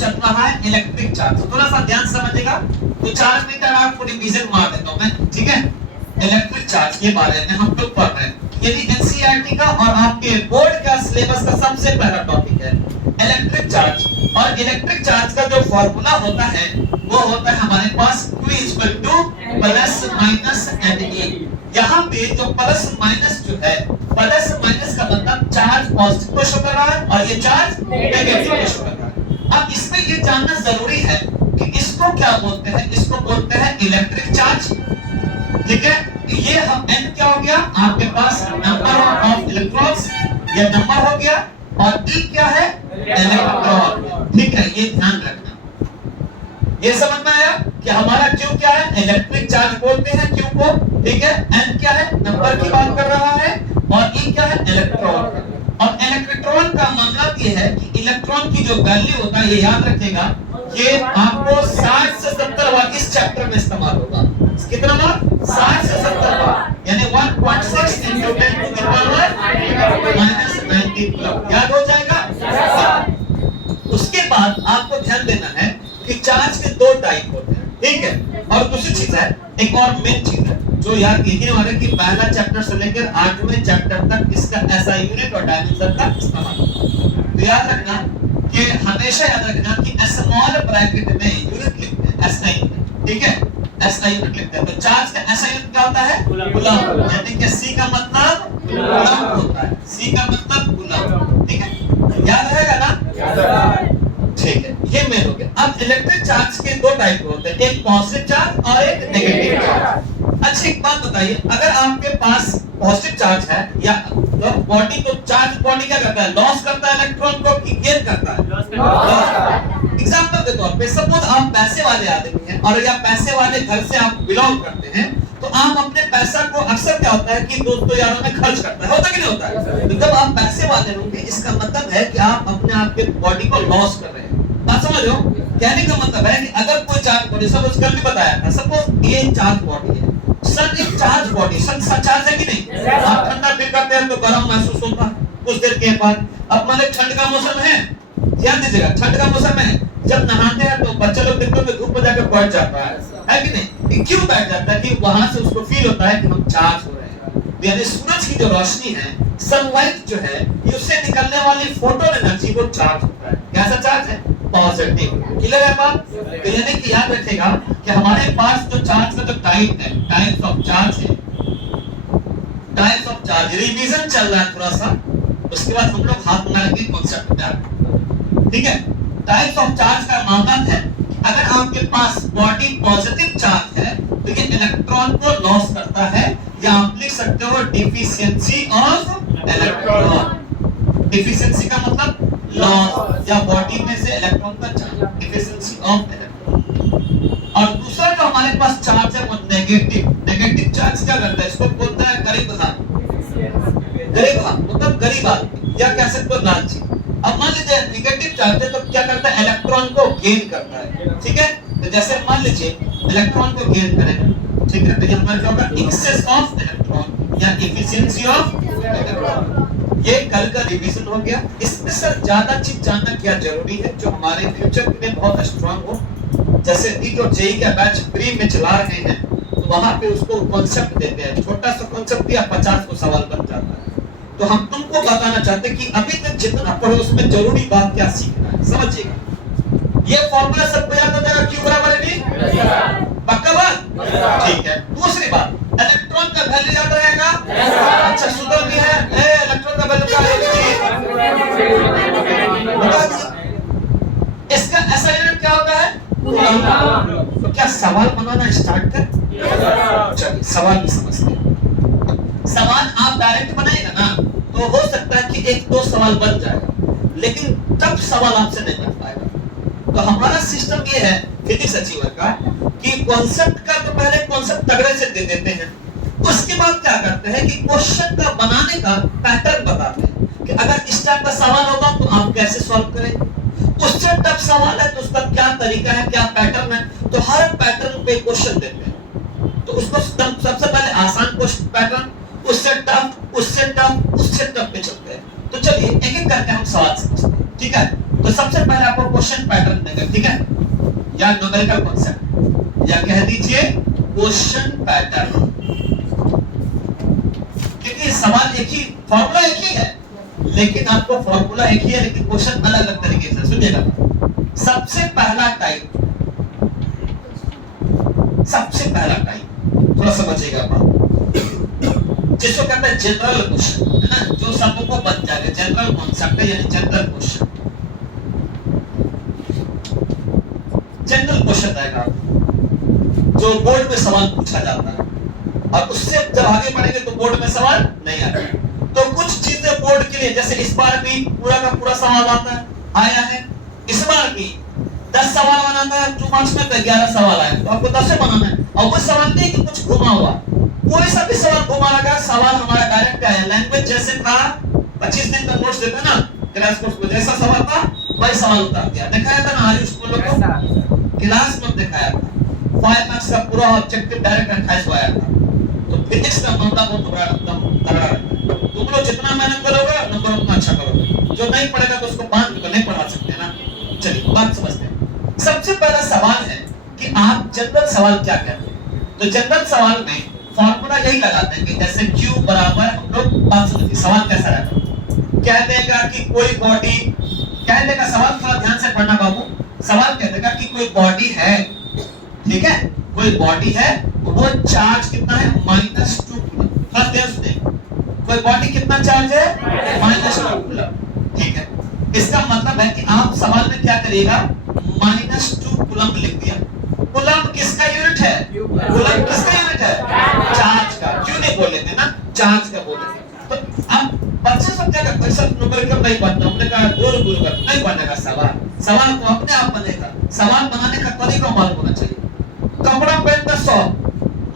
चल रहा है इलेक्ट्रिक चार्ज। थोड़ा सा ध्यान समझिएगा। तो 4 मीटर आपको रिवीजन मार देता हूं मैं, ठीक है। इलेक्ट्रिक चार्ज के बारे में हम लोग पढ़ रहे हैं। यदि एनसीईआरटी का और आपके बोर्ड का सिलेबस का सबसे पहला टॉपिक है इलेक्ट्रिक चार्ज। और इलेक्ट्रिक चार्ज का जो फॉर्मूला होता है वो होता है हमारे पास Q equal to plus minus n e. यहाँ पे जो प्लस माइनस जो है, प्लस माइनस का मतलब चार्ज पॉजिटिव को शो कर रहा है और ये चार्ज नेगेटिव को शो कर रहा है। अब इसमें ये जानना जरूरी है कि इसको क्या बोलते हैं। इसको बोलते हैं इलेक्ट्रिक चार्ज, ठीक है। ये हम n क्या हो गया आपके पास नंबर ऑफ इलेक्ट्रॉन्स, ये नंबर हो गया, और e क्या है इलेक्ट्रॉन, ठीक है। ये ध्यान रखना। ये समझ में आया कि हमारा Q क्या है, इलेक्ट्रिक चार्ज बोलते हैं Q को, ठीक है। n क्या है, नंबर की बात कर रहा है, और e क्या है इलेक्ट्रॉन। और इलेक्ट्रॉन का मामला ये है कि इलेक्ट्रॉन की जो वैल्यू होता है, ये याद रखेगा, ये आपको 60 से 70 बार इस चैप्टर में इस्तेमाल होगा। कितना बार, 60 से 70 बार, यानी 1.6 into 10 to the power -90 coulomb. याद हो जाएगा। उसके बाद आपको ध्यान देना है कि चार्ज के दो टाइप होते हैं, ठीक है। और दूसरी चीज है, एक और मेन चीज है जो याद यकीन वाले कि पहला चैप्टर से लेकर 8वें चैप्टर तक इसका एसआई यूनिट और डायमेंशन का इस्तेमाल होगा। तो याद रखना कि हमेशा याद रखना कि स्मॉल ब्रैकेट में यूनिट लिखते हैं एसआई यूनिट, ठीक है। एसआई यूनिट लिखते हैं। तो चार्ज का एसआई यूनिट क्या होता है, कूलम्ब, यानी कि सी का मतलब कूलम्ब होता है। सी का मतलब कूलम्ब, ठीक है। याद रहेगा ना, ठीक है। ये मेन हो गया। अब इलेक्ट्रिक चार्ज के दो टाइप होते हैं, एक पॉजिटिव चार्ज और एक नेगेटिव चार्ज। अच्छा एक बात बताइए, अगर आपके पास पॉजिटिव चार्ज है या तो बॉडी को चार्ज, बॉडी क्या करता है, लॉस करता है इलेक्ट्रॉन को कि गेन करता है। एग्जांपल के तौर पे सपोज आप पैसे वाले आदमी हैं और या पैसे वाले घर से आप बिलोंग करते हैं, तो आप अपने पैसा को अक्सर क्या होता है कि दोस्तों यारों में खर्च करता है, होता कि नहीं होता है। तो जब आप पैसे वाले होंगे, इसका मतलब है कि आप अपने आप के बॉडी को लॉस कर रहे हैं। बात समझ रहे हो? कहने का मतलब है कि अगर कोई चार्ज बॉडी, सपोज कल भी बताया था, सपोज ये चार्ज बॉडी है, सन एक चार्ज बॉडी, सन चार्ज है कि नहीं। आप ठंडा फील करते हैं तो गर्म महसूस होता है कुछ देर के बाद। अब मान लीजिए ठंड का मौसम है, ध्यान दीजिएगा, ठंड का मौसम है, जब नहाते हैं तो बच्चे लोग दिन में धूप में जाकर बैठ जाता है कि नहीं। क्यों बैठ जाता है कि वहां से उसको फील होता है कि हम चार्ज हो रहे हैं। यानी सूरज की जो रोशनी है, सनलाइट जो है, उससे निकलने वाली फोटोन एनर्जी वो चार्ज होता है। कैसा चार्ज है, पॉजिटिव। क्लियर है बात। तो यानी कि याद रखेगा कि हमारे पास जो चार्ज का जो टाइप है, टाइप्स ऑफ चार्ज है, टाइप्स ऑफ चार्ज रिवीजन चल रहा है थोड़ा सा, उसके बाद हम लोग हाथ में के कांसेप्ट पे आते, ठीक है। टाइप्स ऑफ चार्ज का मतलब है अगर आपके पास बॉडी पॉजिटिव चार्ज है तो ये इलेक्ट्रॉन को लॉस करता है, या आप लिख सकते हो डिफिशियंसी ऑफ इलेक्ट्रॉन। डिफिशियंसी का मतलब लॉस, या बॉडी में से इलेक्ट्रॉन का चार्ज, डिफिशियंसी ऑफ इलेक्ट्रॉन। और दूसरा जो हमारे पास चार्ज है वो नेगेटिव। नेगेटिव चार्ज क्या करता है, इसको बोलता है गरीब मतलब गरीब आदमी, या कह सकते हो लालची। अब मान लीजिए नेगेटिव चार्ज है तो क्या करता है, इलेक्ट्रॉन को गेन करता है, ठीक है। तो जैसे मान लीजिए इलेक्ट्रॉन को गेन करेगा, ठीक है, तो यहाँ पर क्या होगा, एक्सेस ऑफ इलेक्ट्रॉन या एफिशिएंसी ऑफ इलेक्ट्रॉन। ये कल का रिवीजन हो गया। इसमें सर ज्यादा चीज जानना क्या जरूरी है जो हमारे फ्यूचर के लिए बहुत स्ट्रांग हो। जैसे नीट और जेईई का बैच फ्री में चला रहे हैं, तो वहां पे उसको कॉन्सेप्ट देते हैं, छोटा सा कॉन्सेप्ट दिया 50 को सवाल बन जाता है। तो हम तुमको बताना चाहते हैं कि अभी तक जितना पढ़ो उसमें जरूरी बात क्या सीखना है, समझिएगा। ये फॉर्मूला सबको याद हो जाएगा, Q बराबर है नहीं, पक्का बात, ठीक है। दूसरी बात, इलेक्ट्रॉन का वैल्यू याद रहेगा। अच्छा सूत्र भी है, इलेक्ट्रॉन का वैल्यू क्या है, इसका ऐसा यूनिट क्या होता है, तो क्या सवाल बनाना स्टार्ट कर, चलिए सवाल भी समझते हैं। सवाल आप डायरेक्ट बनाएगा ना तो हो सकता है कि एक दो सवाल बन जाएगा, लेकिन तब सवाल आपसे नहीं बन पाएगा। तो हमारा सिस्टम ये है फिजिक्स अचीवर का कि कॉन्सेप्ट का तो पहले कॉन्सेप्ट तगड़े से दे देते हैं, उसके बाद क्या करते हैं कि क्वेश्चन का बनाने का पैटर्न बताते हैं कि अगर इस टाइप का सवाल होगा तो आप कैसे सॉल्व करेंगे, उससे टफ सवाल है तो उसका क्या तरीका है, क्या पैटर्न है, तो हर पैटर्न पे क्वेश्चन देते हैं। तो उसको सबसे पहले आसान क्वेश्चन पैटर्न, उससे टफ, उससे टफ, उससे टफ पे चलते हैं। तो चलिए एक एक करके हम सवाल समझते हैं, ठीक है। तो सबसे पहले आपको क्वेश्चन पैटर्न देंगे, ठीक है, या न्यूमेरिकल कॉन्सेप्ट, या कह दीजिए क्वेश्चन पैटर्न, क्योंकि सवाल एक ही, फॉर्मूला एक ही है, लेकिन आपको फॉर्मूला एक ही है लेकिन क्वेश्चन अलग अलग तरीके से। सुनिएगा, सबसे पहला टाइप, थोड़ा समझिएगा बात, जिसको कहते हैं जनरल क्वेश्चन, है ना, जो सबको बन जाएगा, जनरल कॉन्सेप्ट है, यानी जनरल क्वेश्चन। जनरल क्वेश्चन आएगा जो बोर्ड में सवाल पूछा जाता है, और उससे जब आगे बढ़ेंगे तो बोर्ड में सवाल नहीं आता। तो कुछ चीजें बोर्ड के लिए, जैसे इस बार भी पूरा का पूरा सवाल आता है, आया है, इस बार भी 10 सवाल बनाना है, 2 मार्क्स में 11 सवाल आए, तो आपको 10 बनाना है। और वो सवाल नहीं कि कुछ घुमा हुआ, कोई सा भी सवाल घुमा लगा, सवाल हमारा डायरेक्ट आया, लैंग्वेज जैसे था, 25 दिन का नोट्स देता ना क्रैश कोर्स में, जैसा सवाल था वही सवाल उतार दिया, दिखाया था ना आयुष को लोगों को क्लास में दिखाया था। 5 मार्क्स का पूरा ऑब्जेक्टिव डायरेक्ट 28 को आया था। तो फिजिक्स का मामला बहुत बड़ा एकदम तगड़ा रहता है, तुम लोग जितना मेहनत करोगे नंबर उतना अच्छा करोगे, जो नहीं पढ़ेगा तो उसको बांध कर नहीं पढ़ा सकते ना। चलिए बात समझते हैं। सबसे पहला सवाल है कि आप जनरल सवाल क्या कहते हैं। तो जनरल सवाल में फॉर्मूला यही लगाते हैं कि जैसे Q बराबर, हम लोग बात समझिए सवाल कैसा रहता है, कह देगा कि कोई बॉडी, कह देगा, सवाल थोड़ा ध्यान से पढ़ना बाबू, सवाल कह देगा कि कोई बॉडी है, ठीक है, कोई बॉडी है, वो चार्ज कितना है, -2 कूलम। फर्स्ट ध्यान से, कोई बॉडी कितना चार्ज है, -2 कूलम, ठीक है। इसका मतलब है कि आप सवाल में क्या करिएगा, -2 कूलम लिख दिया। कूलम किसका यूनिट है, कूलम किसका यूनिट है, चार्ज का। क्यों नहीं बोलेंगे ना, चार्ज का बोलेंगे। तो अब बच्चे सब क्या करते हैं, सब न्यूमेरिकल नहीं बनता, हमने कहा दूर नहीं बनेगा सवाल, सवाल तो अपने आप बनेगा। सवाल बनाने का तरीका मालूम होना चाहिए। कपड़ा पहनता 100,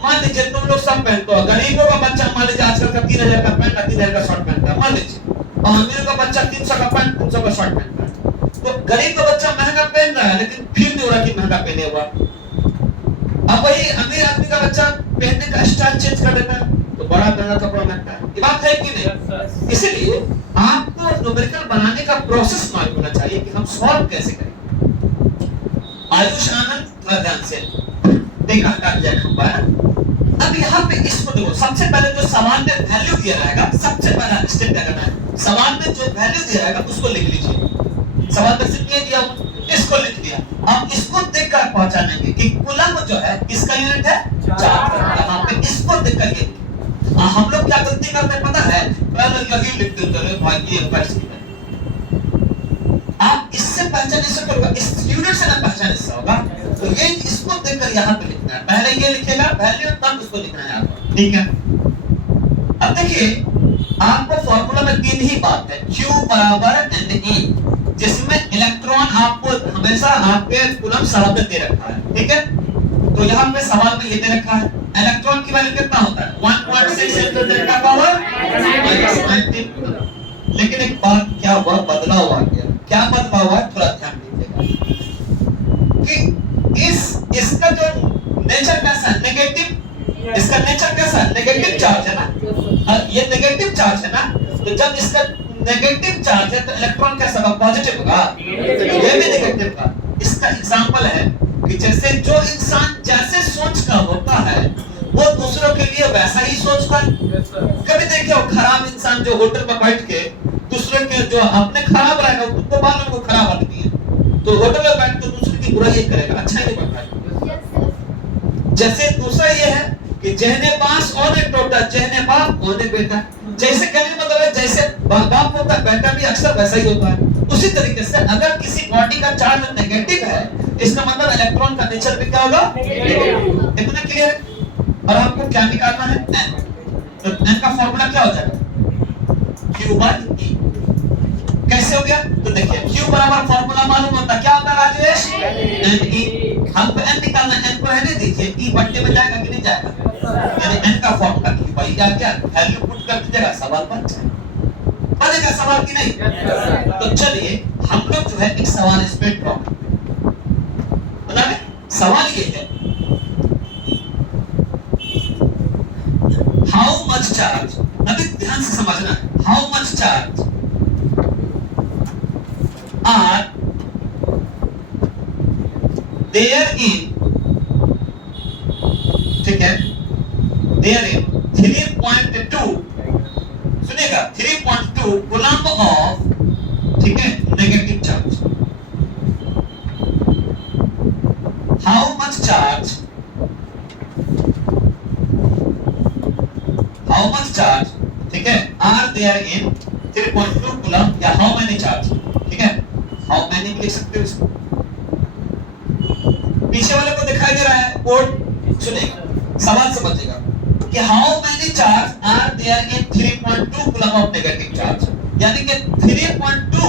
मान लीजिए तुम लोग सब पहनते हो, गरीबों का बच्चा मान लीजिए आजकल का 3000 का पैंट, 3000 का शर्ट पहनता है, मान लीजिए, और अमीर का बच्चा 300 का पैंट, 300 का शर्ट पहनता है। तो गरीब का बच्चा महंगा पहन रहा है लेकिन फील नहीं हो रहा कि महंगा पहने हुआ। अब वही अमीर आदमी का बच्चा पहनने का स्टाइल चेंज कर देता है, तो बड़ा महंगा कपड़ा पहनता है। ये बात है कि नहीं? इसलिए आपको न्यूमेरिकल बनाने का प्रोसेस मालूम होना चाहिए कि हम सॉल्व कैसे करें। आयुष आनंद, थोड़ा ध्यान से देखा काट जाए खंबा। अब यहाँ पे इसको देखो, सबसे पहले जो सवाल में वैल्यू दिया रहेगा, सबसे पहला स्टेप क्या करना है, सवाल में जो वैल्यू दिया रहेगा उसको लिख लीजिए। सवाल में सिर्फ ये दिया, इसको लिख दिया। अब इसको देखकर पहचानेंगे कि कूलम जो है किसका यूनिट है, चार्ज का। यहाँ पे इसको देखकर ये हम लोग क्या गलती करते हैं पता है, पहले यही लिख देते हैं भाई ये पैसे। आप इससे पहचान नहीं करोगे, इस यूनिट से ना पहचान इससे होगा। तो ये इसको देखकर यहाँ पे लिखना है, पहले ये लिखेगा वैल्यू, तब उसको लिखना है आपको, ठीक है। अब देखिए आपको फॉर्मूला में 3 ही बात है, Q बराबर Ne, जिसमें इलेक्ट्रॉन आपको हमेशा आपके कूलम सवाल में दे रखा है, ठीक है। तो यहाँ पे सवाल में ये दे रखा है, इलेक्ट्रॉन की वैल्यू कितना होता है, 1.6 × 10⁻⁻⁹ कूलम। लेकिन एक बात क्या हुआ, बदलाव आ गया। क्या बदलाव हुआ, थोड़ा ध्यान दीजिएगा कि इसका जो नेचर कैसा है, नेगेटिव, इसका नेचर कैसा है, नेगेटिव चार्ज है ना, ये नेगेटिव चार्ज है ना। तो जब इसका नेगेटिव चार्ज है तो इलेक्ट्रॉन कैसा होगा, पॉजिटिव होगा, ये भी नेगेटिव का। इसका एग्जांपल है कि जैसे जो इंसान जैसे सोच का होता है वो दूसरों के लिए वैसा ही सोचता है। कभी देखिए खराब इंसान जो होटल में बैठ के दूसरे के जो अपने खराब रहेगा उसको मालूम वो खराब आदमी है, तो होटल में बैठ के दूसरे की बुराई करेगा, अच्छा ही नहीं बनता है। जैसे दूसरा ये है कि जहने पास और एक टोटा, जहने बाप और बेटा। जैसे कहने मतलब है जैसे बाप होता है बेटा भी अक्सर वैसा ही होता है। उसी तरीके से अगर किसी बॉडी का चार्ज नेगेटिव है, इसका मतलब इलेक्ट्रॉन का नेचर भी क्या होगा, नेगेटिव। इतना क्लियर है। और आपको क्या निकालना है, n। तो n का फॉर्मूला क्या हो जाएगा, Q/E। कैसे हो गया, तो देखिए Q बराबर फॉर्मूला मालूम होता क्या होता है राजेश, Ne। हमको n निकालना, n को रहने दीजिए, E बट्टे में जाएगा कि नहीं जाएगा, यानी n का फॉर्मूला Q/E क्या क्या वैल्यू पुट कर दीजिएगा, सवाल बन जाएगा। बनेगा सवाल की नहीं। तो चलिए हम लोग जो है एक सवाल इस पे ड्रॉ बना ले। सवाल ये है, हाउ मच चार्ज, अभी ध्यान से समझना है, how much charge are there in, ठीक है, देयर इन 3.2, सुनिएगा 3.2 कूलम्ब ऑफ, ठीक है, negative charge. How much charge, ठीक है, आर देयर इन 3.2 कूलम्ब, या हाउ मेनी चार्ज, ठीक है, हाउ मेनी लिख सकते हो इसको। पीछे वाले को दिखाई दे रहा है कोड, सुनिएगा सवाल समझिएगा कि how many charge are there in 3.2 coulomb of negative charge, यानी कि 3.2,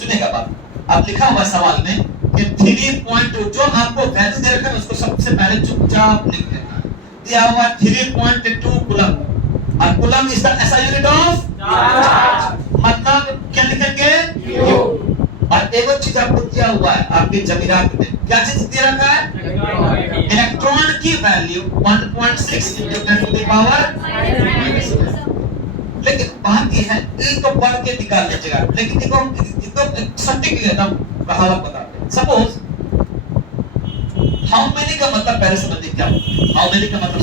सुनिएगा बात, अब लिखा हुआ सवाल में कि 3.2, जो आपको वैल्यू दे रखा है उसको सबसे पहले चुपचाप लिख लेना है। दिया हुआ 3.2 कूलम्ब, और coulomb is the SI unit of charge, मतलब क्या लिखेंगे, और एक और चीज आपको दिया हुआ है आपके जमीरात में, क्या चीज दे रखा है, इलेक्ट्रॉन की value 1.6 into 10 to the power, लेकिन बात ये है इसको पढ़ के निकाल लीजिएगा, लेकिन देखो सटीक एकदम कहावत बताते हैं। सपोज हाउ मेनी का मतलब पहले समझिए क्या होता है। हाउ मेनी का मतलब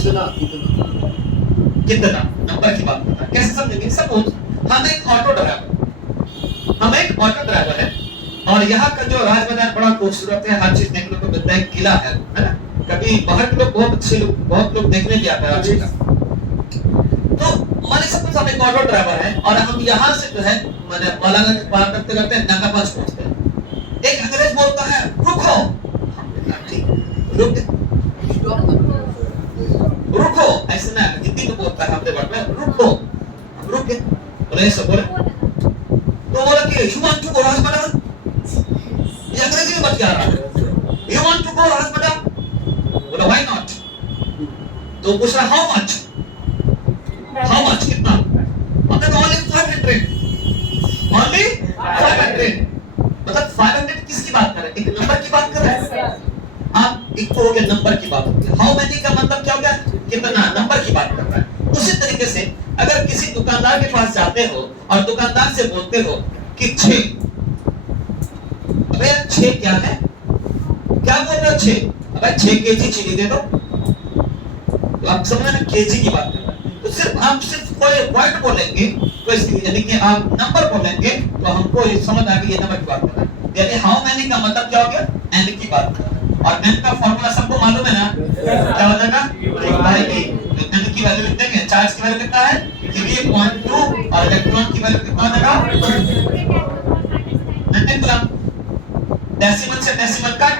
कितना, नंबर की बात करता है। कैसे समझेंगे, सपोज हम एक ऑटो ड्राइवर है और यहाँ का जो राज मैदान बड़ा खूबसूरत है, हर चीज देखने को मिलता है, किला है ना, कभी बाहर के लोग बहुत लोग देखने भी आते हैं आज का। तो माने सपोज हम एक ऑटो ड्राइवर है और हम यहाँ से जो है माने मालागंज पार करते करते नाकापास पहुंचते हैं। एक अंग्रेज बोलता है रुको, रुको, ऐसे ना हिंदी में बोलता है अपने वर्ड में, रुको, रुक गए, बोले ऐसा बोले, तो बोला कि यू वांट टू गो राजमहल, ये अंग्रेजी में बता रहा है, यू वांट टू गो राजमहल, बोला व्हाई नॉट, तो पूछ रहा हाउ मच, कितना, हमने तो ओनली 500, मतलब 500 किसकी बात कर रहे हैं, एक नंबर की बात कर रहे हैं आप, एक तो हो गया नंबर की बात होती है। हाउ मेनी का मतलब क्या हो गया, कितना, नंबर की बात कर रहा है। उसी तरीके से अगर किसी दुकानदार के पास जाते हो और दुकानदार से बोलते हो कि 6, अबे 6 क्या है, क्या बोल रहे हो 6, अबे 6 केजी चीनी दे दो, तो आप समझ ना केजी की बात कर रहे हैं। तो आप सिर्फ कोई वर्ड बोलेंगे, कोई यानी कि आप नंबर बोलेंगे तो हमको ये समझ आ गई ये नंबर की बात कर रहा है। यानी हाउ मेनी का मतलब क्या हो गया, n की बात कर रहा है। और n का फार्मूला सबको मालूम है ना, क्या हो जाएगा, 1/e। n की वैल्यू लिख देंगे, चार्ज की वैल्यू कितना है 3.2 और इलेक्ट्रॉन की वैल्यू कितना हो जाएगा 19 कूलम्ब। डेसिमल से डेसिमल कट,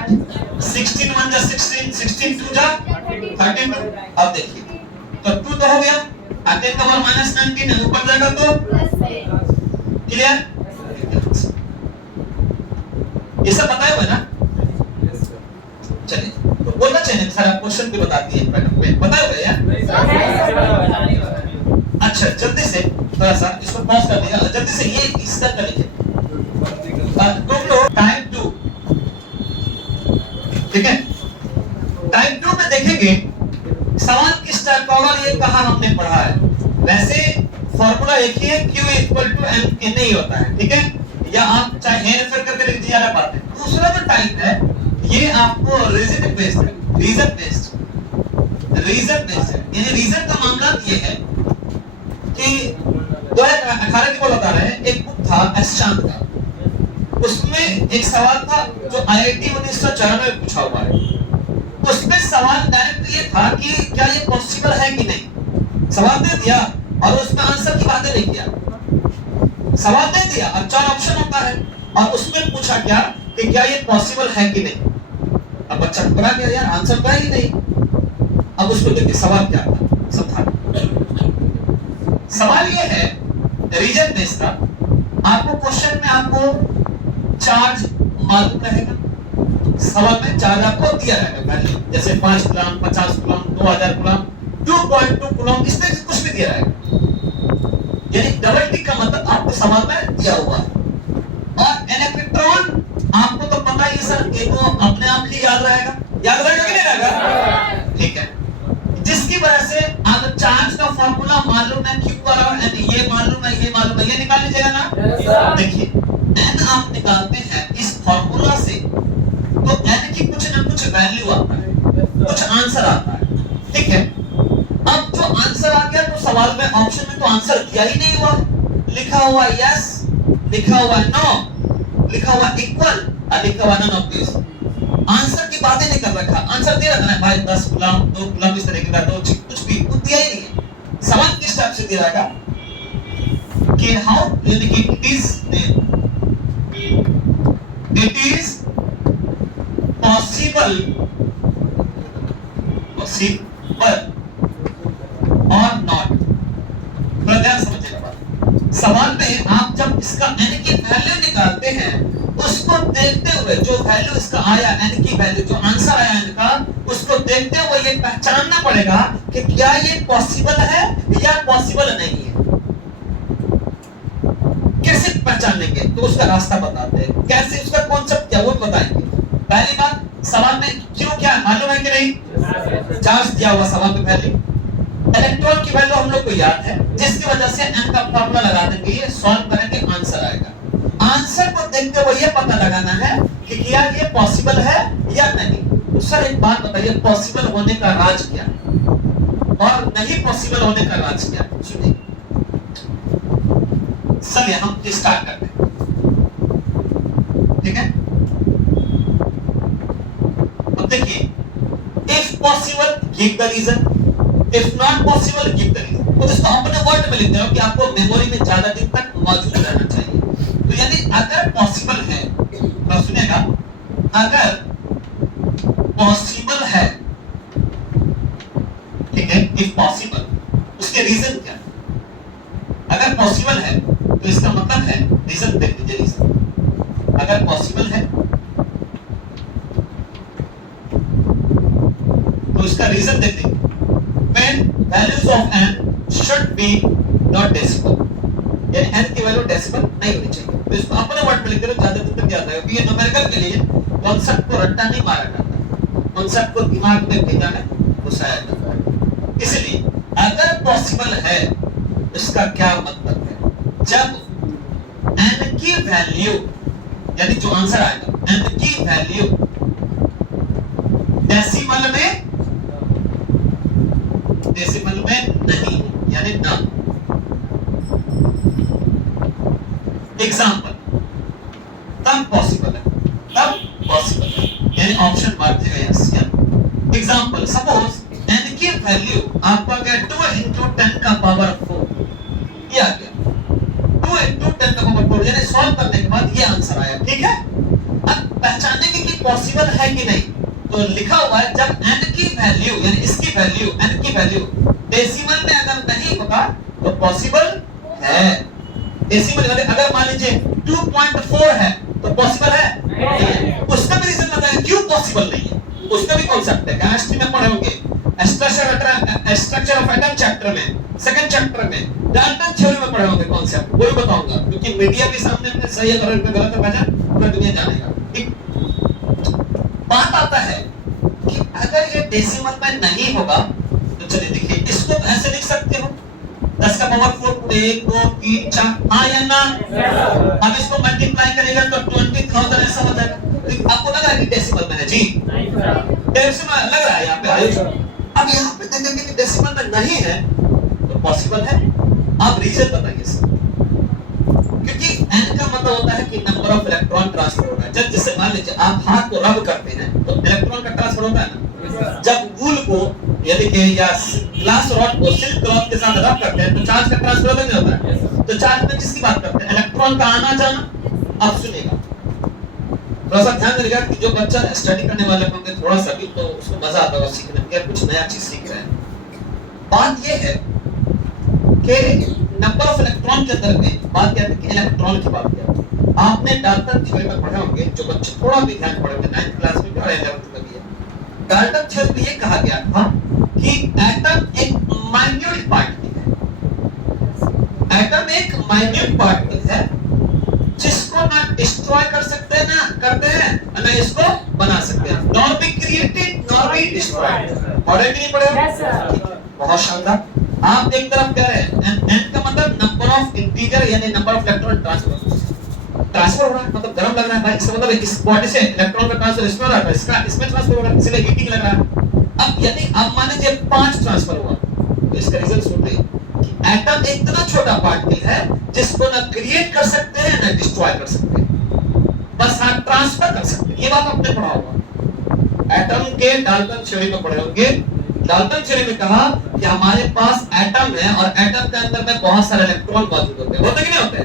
16 1 जा 16, 16 2 जा 32। अब देखिए तो 2 तो हो गया, 10 का पावर -19 है, ऊपर जाएगा तो क्लियर, ये सब बताया हुआ है ना। चलिए तो बोलना चाहिए सर, आप क्वेश्चन भी बता दिए, बताया हुआ है यार। अच्छा जल्दी से थोड़ा सा इसको पॉज कर दीजिए, जल्दी से ये इस तरह कर लीजिए। तुम लोग टाइप 2, ठीक है, टाइप 2 में देखेंगे सवाल किस टाइप का होगा, ये कहां हमने पढ़ा है। वैसे फार्मूला एक ही है, Q इक्वल टू n ही होता है, ठीक है, या आप चाहे n फिर करके लिख दीजिए, ज्यादा बात है। दूसरा जो टाइप है ये आपको रीजन बेस्ड है, रीजन बेस्ड है। यानी रीजन का मामला ये है कि 2018 की को बता रहे हैं, एक बुक था एस चांद का, उसमें एक सवाल था जो IIT 1994 में पूछा हुआ है। उसमें सवाल डायरेक्ट ये था कि क्या ये पॉसिबल है कि नहीं, सवाल दे दिया और उसमें आंसर की बातें नहीं किया, सवाल दे दिया और 4 ऑप्शन होता है और उसमें पूछा क्या कि क्या ये पॉसिबल है कि नहीं। अब बच्चा घबरा गया, यार आंसर तो है ही नहीं। अब उसको देखिए सवाल क्या था, सब था। सवाल ये है रीजन बेस्ड का, आपको क्वेश्चन में आपको चार्ज मालूम रहेगा, सवाल में चार्ज आपको दिया रहेगा वैल्यू, जैसे 5 कूलम्ब, 50 कूलम्ब, 2000 कूलम्ब, 2.2 कूलम्ब, इस तरह से कुछ भी दिया रहेगा। यानी डबल टिक का मतलब आपको सवाल में दिया हुआ है। और इलेक्ट्रॉन आपको तो पता ही सर, एक वो अपने आप ही याद रहेगा कि नहीं रहेगा, ठीक है, जिसकी वजह से आप चार्ज का फार्मूला मालूम है, Q और n ये मालूम है, ये निकाल लीजिएगा ना। देखिए n आप निकालते हैं इस फार्मूला से, तो n की कुछ न कुछ वैल्यू आता है, कुछ आंसर आता है, ठीक है। अब जो आंसर आ गया तो सवाल में ऑप्शन में तो आंसर दिया ही नहीं हुआ, लिखा हुआ यस, लिखा हुआ नो, लिखा हुआ इक्वल और लिखा हुआ नन ऑफ दिस। आंसर की बातें नहीं कर रखा, आंसर दे रखा है भाई 10 गुलाम 2 गुलाम इस तरीके का, दो कुछ भी दिया ही नहीं है। सवाल किस टाइप से दिया रहेगा कि हाउ, यानी कि इट इज पॉसिबल और नॉट। ध्यान समझिएगा बात। सवाल में आप जब इसका n की वैल्यू निकालते हैं, उसको देखते हुए जो वैल्यू इसका आया, n की वैल्यू जो आंसर आया इनका, उसको देखते हुए ये पहचानना पड़ेगा कि क्या ये पॉसिबल है या पॉसिबल नहीं है। कैसे पहचानेंगे? तो उसका रास्ता बताते हैं, कैसे उसका कॉन्सेप्ट क्या वो बताएंगे। पहली बात, सवाल में क्यों क्या मालूम है कि नहीं? चार्ज दिया हुआ सवाल में पहले इलेक्ट्रॉन की वैल्यू हम लोग को याद है, जिसकी वजह से n का फार्मूला लगा देंगे, ये सॉल्व करेंगे, आंसर आएगा। आंसर को देखते हुए ये पता लगाना है कि क्या ये पॉसिबल है या नहीं। तो सर एक बात बताइए, पॉसिबल होने का राज क्या है और नहीं पॉसिबल होने का राज क्या है? सुनिए, चलिए हम स्टार्ट करते हैं, ठीक है। अब देखिए, if possible give the reason, if not possible give the reason. तो इसको अपने वर्ड में लिखते हो कि आपको मेमोरी में ज्यादा दिन तक मौजूद रहना चाहिए। तो यानी अगर पॉसिबल है, तो सुनिएगा, अगर पॉसिबल है, ठीक है, इफ पॉसिबल, उसके रीजन क्या? अगर पॉसिबल है तो इसका मतलब है, रीजन देख लीजिए, रीजन अगर पॉसिबल है तो इसका रीजन देख लीजिए। When values of n should be not decimal, यानी n की वैल्यू डेसिमल नहीं होनी चाहिए। तो इसको अपने वर्ड में लिख दो, ज्यादा दिन तक याद रहेगा। ये न्यूमेरिकल के लिए कांसेप्ट को रट्टा नहीं मारा जाता, कांसेप्ट को दिमाग में भेजा में घुसाया जाता है। इसलिए अगर पॉसिबल है, इसका क्या मतलब है? जब n की वैल्यू, यानी जो आंसर आएगा, n की वैल्यू डेसिमल में नहीं, यानी ना। एग्जांपल, तब पॉसिबल है, तब पॉसिबल है, यानी ऑप्शन मार्क देगा यस या। एग्जांपल, सपोज n की वैल्यू आपका क्या, 2 into 10 का पावर 4, ये आ गया 2 into 10 का पावर 4, यानी सॉल्व करने के बाद ये आंसर आया, ठीक है। अब पहचानेंगे कि पॉसिबल है कि नहीं। तो लिखा हुआ है जब n की वैल्यू, यानी इसकी वैल्यू, n की वैल्यू डेसिमल में अगर नहीं होगा तो पॉसिबल है। डेसिमल में अगर मान लीजिए 2.4 है तो पॉसिबल है नहीं। उसका भी रीजन बताएं क्यों पॉसिबल नहीं है, उसका भी कॉन्सेप्ट है, केमिस्ट्री में पढ़े होंगे, स्ट्रक्चर ऑफ एटम चैप्टर में, सेकंड चैप्टर में, डाल्टन थ्योरी में पढ़े होंगे कॉन्सेप्ट, वो भी बताऊंगा, क्योंकि मीडिया के सामने में सही है और गलत है वजह पूरा दुनिया जानेगा। ठीक, बात आता है कि अगर ये डेसिमल में नहीं होगा तो चलिए देखिए, इसको ऐसे लिख सकते हो 10 का पावर 4 को 1 2 3 4, हाँ या ना? अब इसको मल्टीप्लाई करेगा तो 20,000 ऐसा हो जाएगा। आपको लग रहा है कि डेसिमल में है? जी डेसिमल लग रहा है यहाँ पे आयुष। अब यहाँ पे देखेंगे कि डेसिमल में नहीं है तो पॉसिबल है। आप रीजन बताइए सर। क्योंकि n का मतलब होता है कि नंबर ऑफ इलेक्ट्रॉन ट्रांसफर होता है। जब जैसे मान लीजिए आप हाथ को रब करते हैं तो इलेक्ट्रॉन का ट्रांसफर होता है ना। जब वूल को यानी कि या ग्लास रॉड को सिल्क क्लॉथ के साथ रब करते हैं तो चार्ज का ट्रांसफर होता नहीं होता है। तो चार्ज में किसकी बात करते हैं? इलेक्ट्रॉन का आना जाना। अब सुनिएगा, थोड़ा सा ध्यान रखिएगा कि जो बच्चा स्टडी करने वाले होंगे थोड़ा सा भी तो उसको मजा आता होगा सीखने में, कुछ नया चीज सीख रहे हैं। बात ये है कि नंबर ऑफ इलेक्ट्रॉन के अंदर में बात क्या है कि इलेक्ट्रॉन की बात क्या है। आपने डाल्टन थ्योरी में पढ़े होंगे, जो बच्चे थोड़ा भी ध्यान पढ़े होंगे 9th क्लास में और 11th में भी है। डाल्टन थ्योरी में ये कहा गया था कि एटम एक माइन्यूट पार्टिकल है। एटम एक माइन्यूट पार्टिकल है जिसको ना डिस्ट्रॉय कर सकते हैं, ना करते हैं, ना इसको बना सकते हैं। Nor be created nor be destroyed. पढ़े कि नहीं पढ़े? बहुत शानदार। आप एक तरफ कह रहे हैं n का मतलब नंबर ऑफ इंटीजर यानी number of electron transfer. Transfer हो रहा है, मतलब गर्म लग रहा है भाई, इसका मतलब इस बॉडी से इलेक्ट्रॉन का ट्रांसफर इसमें हो रहा है, इसका इसमें ट्रांसफर हो रहा है, इसलिए हीटिंग लग रहा है। अब यदि अब मान लीजिए 5 ट्रांसफर हुआ, तो इसका रिजल्ट सुन रही कि एटम एक इतना छोटा पार्टिकल है जिसको ना क्रिएट कर सकते हैं ना डिस्ट्रॉय कर सकते हैं, बस हाँ ट्रांसफर कर सकते हैं। ये बात आपने पढ़ा होगा, एटम के डाल्टन थ्योरी में पढ़े होंगे। डाल्टन थ्योरी में कहा कि हमारे पास एटम है और एटम के अंदर में बहुत सारे इलेक्ट्रॉन मौजूद होते हैं, होते कि नहीं होते?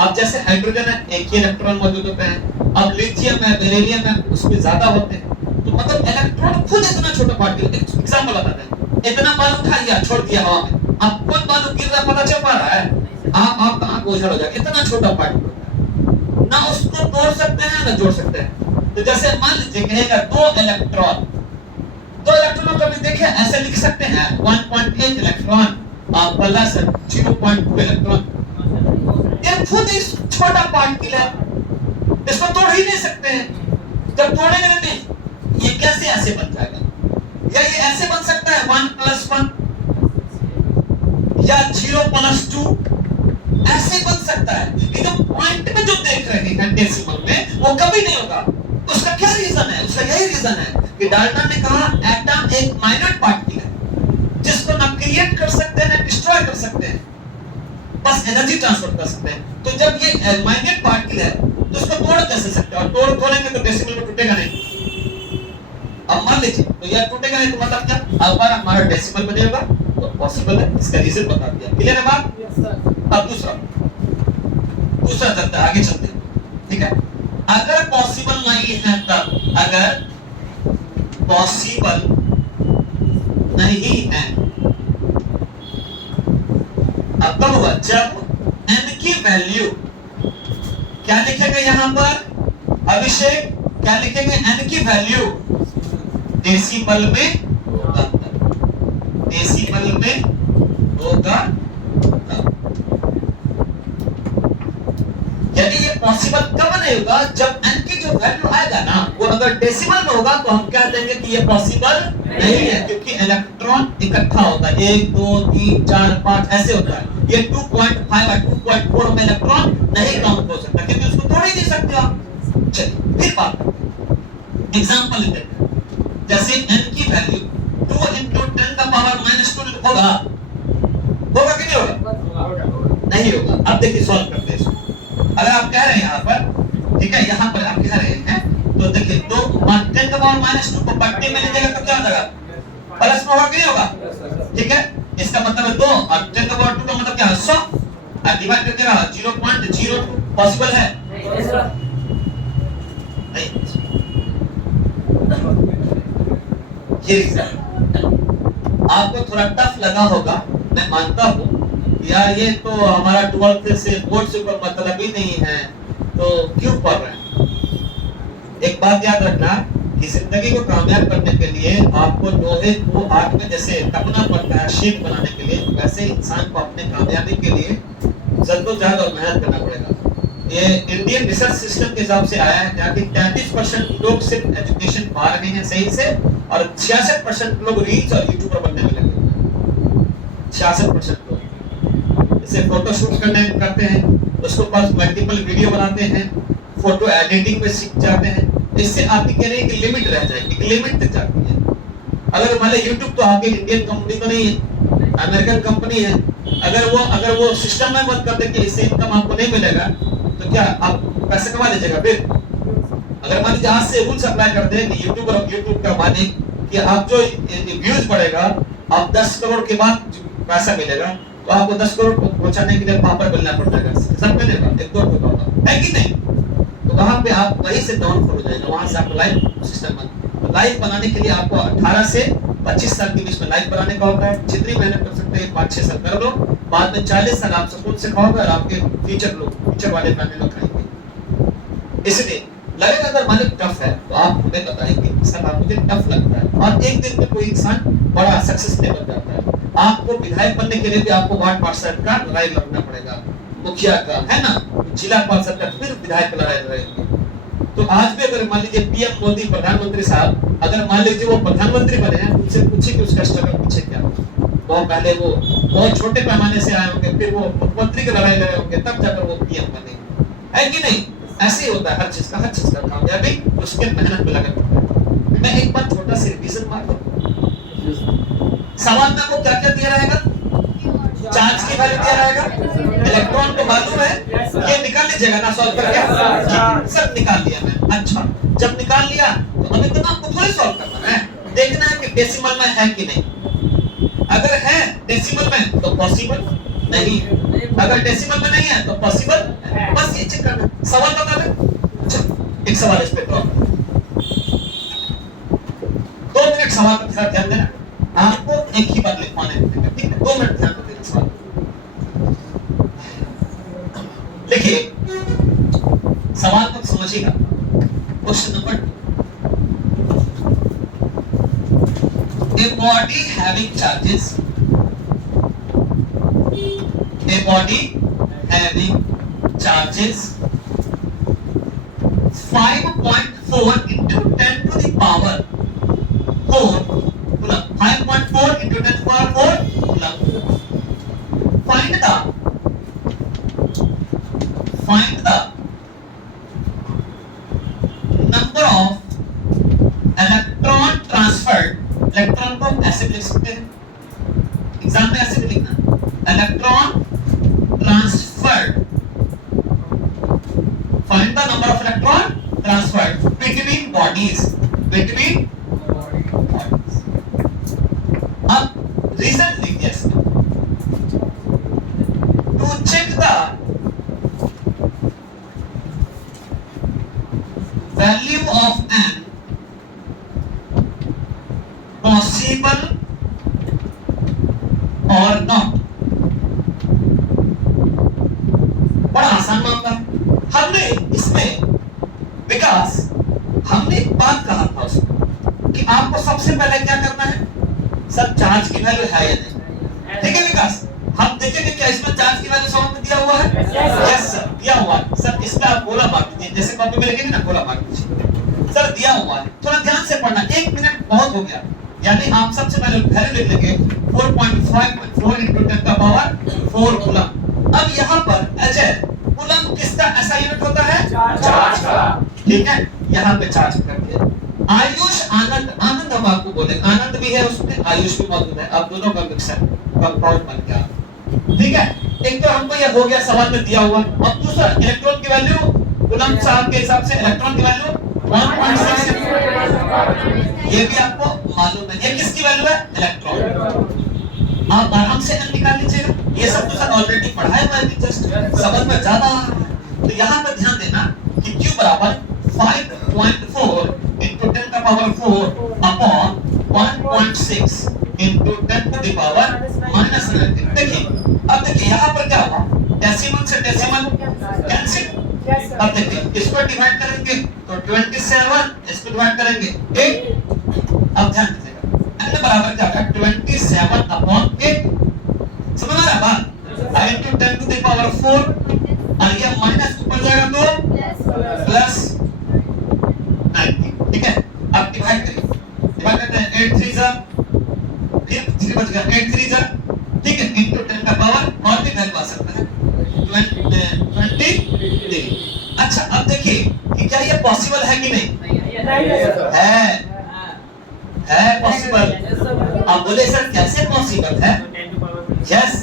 अब जैसे हाइड्रोजन है, एक ही इलेक्ट्रॉन मौजूद होते हैं। अब लिथियम है, बेरिलियम है, उसमें ज्यादा होते हैं। तो मतलब इलेक्ट्रॉन खुद इतना छोटा पार्टिकल, एग्जांपल बताते हैं, इतना बाल उठाया छोड़ दिया हवा में, अब कौन बाल गिर रहा पता चल पा रहा है? आप कहां गोचर हो जाए, इतना छोटा पार्टिकल ना उसको तोड़ सकते हैं ना जोड़ सकते हैं। तो जैसे मान लीजिए कहेगा दो इलेक्ट्रॉनों को भी देखे ऐसे लिख सकते हैं 1.8 इलेक्ट्रॉन प्लस 0.2 इलेक्ट्रॉन, ये खुद एक छोटा पार्टिकल है, इसको तोड़ ही नहीं सकते हैं। जब तोड़ेंगे नहीं, ये कैसे ऐसे बन जाएगा? या ये ऐसे बन सकता है 1 + 1 या 0 + 2, ऐसे बन सकता है। ये जो पॉइंट में जो देख रहे हैं डेसिमल में, वो कभी नहीं होगा। उसका क्या रीजन है? उसका यही रीजन है कि डाल्टन ने कहा एटम एक माइनर पार्टिकल है जिसको ना क्रिएट कर सकते हैं ना डिस्ट्रॉय कर सकते हैं, बस एनर्जी ट्रांसफर कर सकते हैं। तो जब ये माइनर पार्टिकल है तो उसको तोड़ कैसे सकते हैं? और तोड़ेंगे तो डेसिमल में टूटेगा नहीं। अब मान लीजिए तो यह टूटेगा नहीं, तो मतलब क्या? अगर हमारा डेसिमल बनेगा तो पॉसिबल है, इसका रीजन बता दिया। क्लियर है बात? Yes sir. अब दूसरा चलते आगे चलते हैं, ठीक है? अगर पॉसिबल नहीं है तब, अगर पॉसिबल नहीं है, अब कब होगा? जब n की वैल्यू, क्या लिखेंगे यहां पर अभिषेक? क्या लिखेंगे? n की वैल्यू डेसिमल में होगा, डेसिमल में होगा। यदि ये पॉसिबल कब नहीं होगा? जब n की जो वैल्यू आएगा ना, वो अगर डेसिमल में होगा तो हम कह देंगे कि ये पॉसिबल नहीं है, क्योंकि इलेक्ट्रॉन इकट्ठा होता है, 1 2 3 4 5 ऐसे होता है। ये 2.5 और 2.4 में इलेक्ट्रॉन नहीं काउंट हो सकता, क्योंकि उसको तोड़ ही नहीं सकते आप। चलिए फिर बात करते हैं, एग्जांपल लेते हैं। जैसे n की वैल्यू 2 × 10⁻⁻² होगा कि नहीं होगा? नहीं होगा। अब देखिए सॉल्व करते हैं इसको। अगर आप कह रहे हैं यहाँ पर, ठीक है, यहाँ पर आप कह रहे हैं, तो देखिए 2 10⁻⁻² को पट्टी में लीजिएगा तो क्या हो जाएगा? प्लस में होगा कि नहीं होगा? ठीक है, इसका मतलब है 2 और 10⁻² का मतलब क्या है? 100 और डिवाइड करके 0.02 पॉसिबल है? नहीं। ये आपको थोड़ा टफ लगा होगा, मैं मानता हूँ यार, ये तो हमारा 12th से बोर्ड से कोई मतलब ही नहीं है, तो क्यों पढ़ रहे हैं? एक बात याद रखना कि जिंदगी को कामयाब करने के लिए आपको लोहे को आग में जैसे तपना पड़ता है शीट बनाने के लिए, वैसे इंसान को अपने कामयाबी के लिए जद्दोजहद और मेहनत करना पड़ेगा। ये इंडियन रिसर्च सिस्टम के हिसाब से आया है, जहाँ की 33% लोग सिर्फ एजुकेशन पा रहे हैं सही से, और 66% लोग रील्स और यूट्यूबर बनने में लगे हैं। 66% लोग जैसे फोटो शूट करते हैं, उसके पास मल्टीपल वीडियो बनाते हैं, फोटो एडिटिंग में सीख जाते हैं। इससे आप ये कह रहे हैं कि लिमिट रह जाएगी, लिमिट तक जाती है। अगर मान लीजिए यूट्यूब तो आपकी इंडियन कंपनी तो नहीं है, अमेरिकन कंपनी है, अगर वो सिस्टम में बंद कर दे कि इससे इनकम आपको नहीं मिलेगा, तो क्या आप पैसे कमा लीजिएगा? फिर अगर मान लीजिए आज से रूल्स अप्लाई कर दे कि यूट्यूब का मालिक कि आप जो व्यूज बढ़ेगा, आप 10 करोड़ के बाद पैसा मिलेगा, तो आपको 10 करोड़ को पहुंचाने के लिए पापड़ मिलना पड़ेगा, सब मिलेगा, 1 करोड़ का है कि नहीं? तो वहां पे आप वहीं से डाउनफॉल हो जाएगा, वहां से आप लाइव सिस्टम बन, लाइव बनाने के लिए आपको 18 से 25 साल के बीच में लाइव बनाने का होता है। जितनी मेहनत कर सकते हैं 5-6 साल कर लो, बाद में 40 साल आप सुकून से खाओगे और आपके फ्यूचर वाले फैमिली लोग खाएंगे। इसलिए लगेगा अगर मालिक टफ है तो आप हमें बताएंगे सर आप मुझे टफ लगता है, और एक दिन में कोई इंसान बड़ा सक्सेस नहीं बन जाता है। आपको विधायक बनने के लिए भी आपको वार्ड पार्षद का लड़ाई लड़ना पड़ेगा, मुखिया का, है ना, जिला पार्षद का, फिर विधायक का लड़ाई लड़ेंगे। तो आज भी अगर मान लीजिए पीएम मोदी प्रधानमंत्री साहब अगर मान लीजिए वो प्रधानमंत्री बने हैं, उनसे पूछिए कि उसका स्ट्रगल पीछे क्या हो। बहुत पहले वो बहुत छोटे पैमाने से आए होंगे, फिर वो मुख्यमंत्री की लड़ाई लड़े होंगे, तब जाकर वो पीएम बने, है कि नहीं? ऐसे ही होता है हर चीज का कामयाबी उसके मेहनत पे लगन पड़ता है। मैं एक बार छोटा सा रिवीजन मार दूं। सवाल में आपको क्या क्या दिया रहेगा? चार्ज की वैल्यू दिया रहेगा, इलेक्ट्रॉन को मालूम है, ये निकाल लीजिएगा ना सॉल्व करके। सब निकाल लिया मैं। अच्छा, जब निकाल लिया तो अब इतना आपको थोड़ी सॉल्व करना है, देखना है कि डेसिमल में है कि नहीं। अगर है डेसिमल में तो पॉसिबल नहीं, अगर डेसिमल में नहीं है तो पॉसिबल, बस ये चेक करना। सवाल बता दे। एक सवाल इस पे ड्रॉ 2 मिनट सवाल पर ध्यान देना। आपको एक ही बात लिखवाना है, ठीक है? 2 मिनट ध्यान देना सवाल। देखिए सवाल को समझिएगा। Question number 2, a body having charges, a body having charges 5.4 into 10 to the power 4 coulomb, 5.4 into 10 to the power 4 coulomb. Find the number of electron transferred. Electron को ऐसे लिख सकते हैं, एग्जाम में ऐसे भी लिखना, electron transferred. Find the number of electron transferred between bodies, between bodies. अब रीजन लिख दिया इसमें, to check the value of n possible or not। बड़ा आसान मामला है। हमने इसमें विकास हमने एक बात कहा था उसमें कि आपको सबसे पहले क्या करना है, सर चार्ज की वैल्यू है या नहीं। ठीक है विकास, हम देखेंगे क्या इसमें चार्ज की वैल्यू सवाल में दिया हुआ है। यस सर दिया हुआ है। सर इसका आप गोला मार दीजिए, जैसे कॉपी में लिखेंगे ना गोला मार दीजिए। सर दिया हुआ है, थोड़ा ध्यान से पढ़ना, 1 मिनट बहुत हो गया। यानी आप सबसे पहले वैल्यू लिख लेंगे 4.5.4 into 10 का पावर 4 कूलम। अब यहाँ पर अजय कूलम किसका ऐसा यूनिट होता है? चार्ज का। ठीक है, यहाँ पे चार्ज करके आयुष आनंद, आनंद हम आपको बोले, आनंद भी है उसमें, आयुष भी मौजूद है। अब दोनों का मिक्सर कंपाउंड बन गया। ठीक है, एक तो हमको ये हो गया सवाल में दिया हुआ। अब दूसरा इलेक्ट्रॉन की वैल्यू कूलम साहब के हिसाब से इलेक्ट्रॉन की वैल्यू 1.6, ये भी आपको मालूम है। ये किसकी वैल्यू है? इलेक्ट्रॉन। आप आराम से n निकाल लीजिएगा, ये सब तो सर ऑलरेडी पढ़ाया हुआ है, जस्ट समझ में ज्यादा आ रहा है। तो यहाँ पर ध्यान देना कि Q बराबर 5.4 into 10 का power 4 upon 1.6 into 10 to the power -11। देखिए अब देखिए यहाँ पर क्या हुआ, डेसिमल से डेसिमल कैंसिल। अब देखिए इसको डिवाइड करेंगे तो 27, इसको डिवाइड करेंगे 8। अब ध्यान दीजिएगा n बराबर क्या होगा 27 अपॉन 8। समझ आ रहा है बात? into 10 to the power 4 और ये माइनस ऊपर जाएगा तो प्लस 90। ठीक है, अब डिवाइड करिए, डिवाइड करते हैं 8 3 जा, फिर 3 बच गया 8 3 जा। ठीक है, into 10 का पावर और भी वैल्यू आ सकता है 23। अच्छा अब देखिए कि क्या ये पॉसिबल है कि नहीं? है पॉसिबल। अब बोले सर कैसे पॉसिबल है? यस,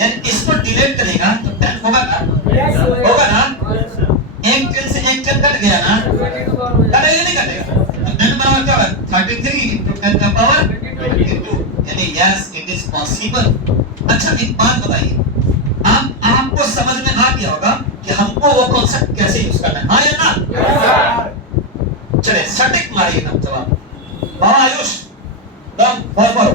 यानी इसको डिलीट करेगा तो 10 होगा ना? होगा ना? एक 10 से एक 10 कट गया ना? कटेगा नहीं कटेगा? तो 10 बराबर क्या होगा 33 into 10 का पावर 22। यानी यस इट इज पॉसिबल। अच्छा एक बात बताइए, आपको समझ में आ गया होगा कि हमको वो कॉन्सेप्ट कैसे यूज करना है, हाँ या ना? चले सटीक मारिए ना जवाब। बाबा आयुष दम फॉर